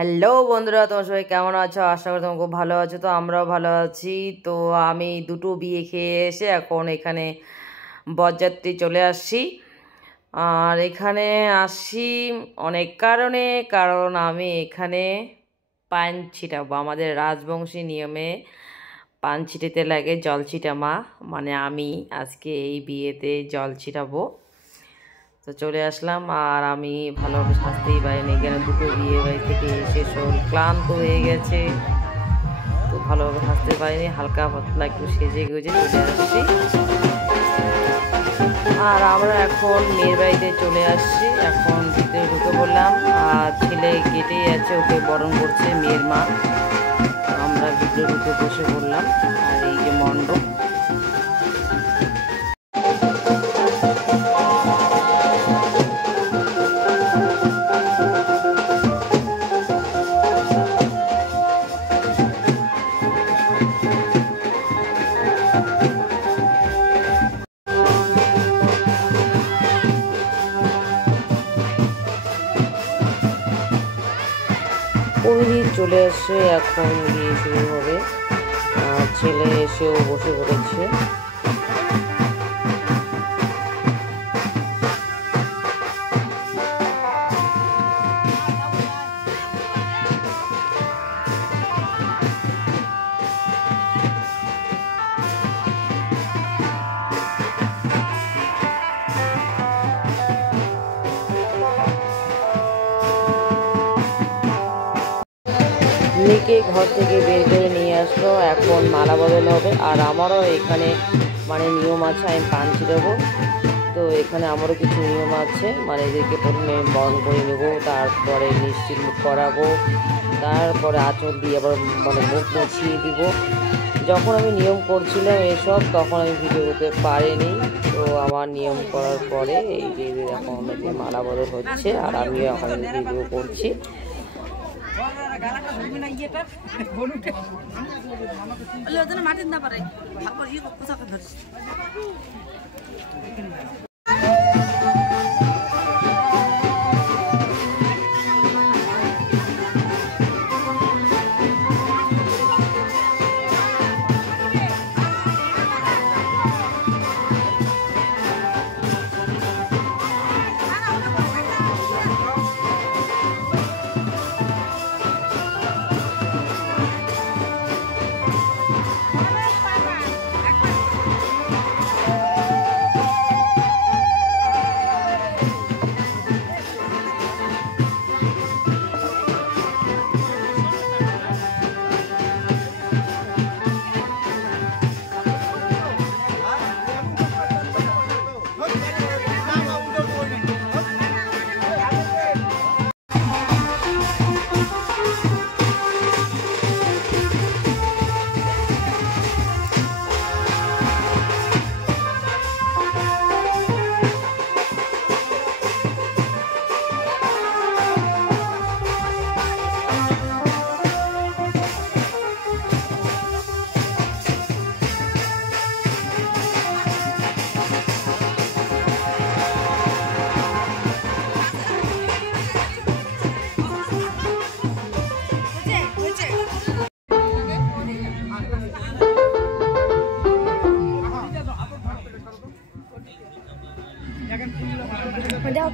Hello বন্ধুরা, তোমার সবাই কেমন আছো? আশা করি তোমাকে খুব ভালো আছো। তো আমরাও ভালো আছি। তো আমি দুটো বিয়ে খেয়ে এসে এখন এখানে বরযাত্রী চলে আসছি। আর এখানে আসি অনেক কারণে, কারণ আমি এখানে পান ছিটাবো। আমাদের রাজবংশী নিয়মে পান ছিটাতে লাগে জল ছিটামা, মানে আমি আজকে এই বিয়েতে জল ছিটাবো। তো চলে আসলাম, আর আমি ভালোভাবে সাজতেই পারিনি, কেন দুটো বিয়ে বাড়ি থেকে এসে শরীর ক্লান্ত হয়ে গেছে। তো ভালোভাবে সাজতে পারিনি, হালকা পাতলা একটু সেজে গুজে চলে আসছি। আর আমরা এখন মেয়ের বাড়িতে চলে আসছি, এখন ভিতরে ঢুকে পড়লাম। আর ছেলে গেটেই আছে, ওকে বরণ করছে মেয়ের মা। আমরা ভিতরে ঢুকে বসে পড়লাম। আর এই যে মণ্ডপ, পুরোহিত চলে আসছে, এখন বিয়ে শুরু হবে। আর ছেলে এসেও বসে পড়েছে। মেয়েকে ঘর থেকে বের করে নিয়ে আসলো, এখন মালা বদল হবে। আর আমারও এখানে মানে নিয়ম আছে, আমি পান ছিটাবো। তো এখানে আমারও কিছু নিয়ম আছে, মানে এদেরকে প্রথমে বরণ করে নেব, তারপরে মিষ্টি মুখ করাবো, তারপরে আঁচল দিয়ে আবার মানে মুখ মুছিয়ে দিব। যখন আমি নিয়ম করছিলাম এসব, তখন আমি ভিডিও করতে পারিনি। তো আমার নিয়ম করার পরে এই যে এখন আমাদের মালা বদল হচ্ছে, আর আমিও এখন ভিডিও করছি। মাটির না পারে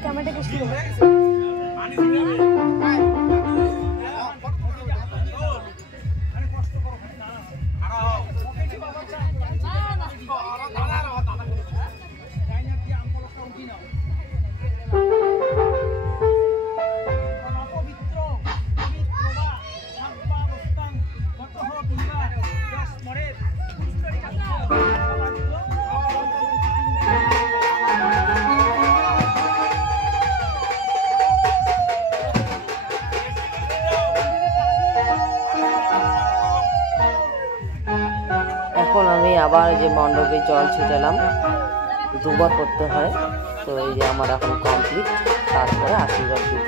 ক্যামেরাটা কিছু এখন আমি আবার যে মণ্ডপে জল ছিটালাম, দুবার করতে হয়। তো এই যে আমার এখন কমপ্লিট, তারপরে আশীর্বাদ দিব।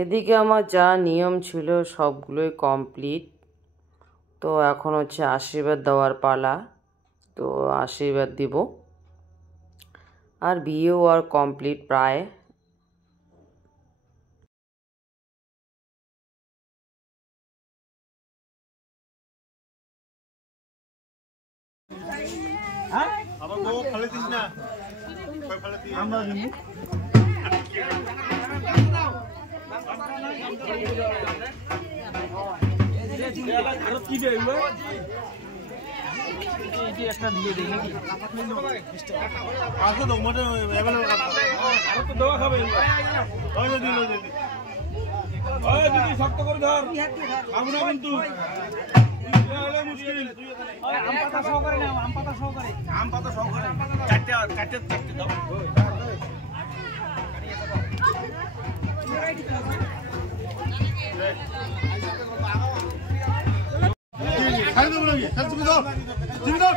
এদিকে আমার যা নিয়ম ছিল সবগুলোই কমপ্লিট। তো এখন হচ্ছে আশীর্বাদ দেওয়ার পালা। তো আশীর্বাদ দিব, আর বিয়েও আর কমপ্লিট প্রায়। শক্ত করে ধর আমরা কিন্তু মুশকিল আম পাতা সহকারে নাও, আম পাতা সহকারে চারটে দাও। তুমি দাও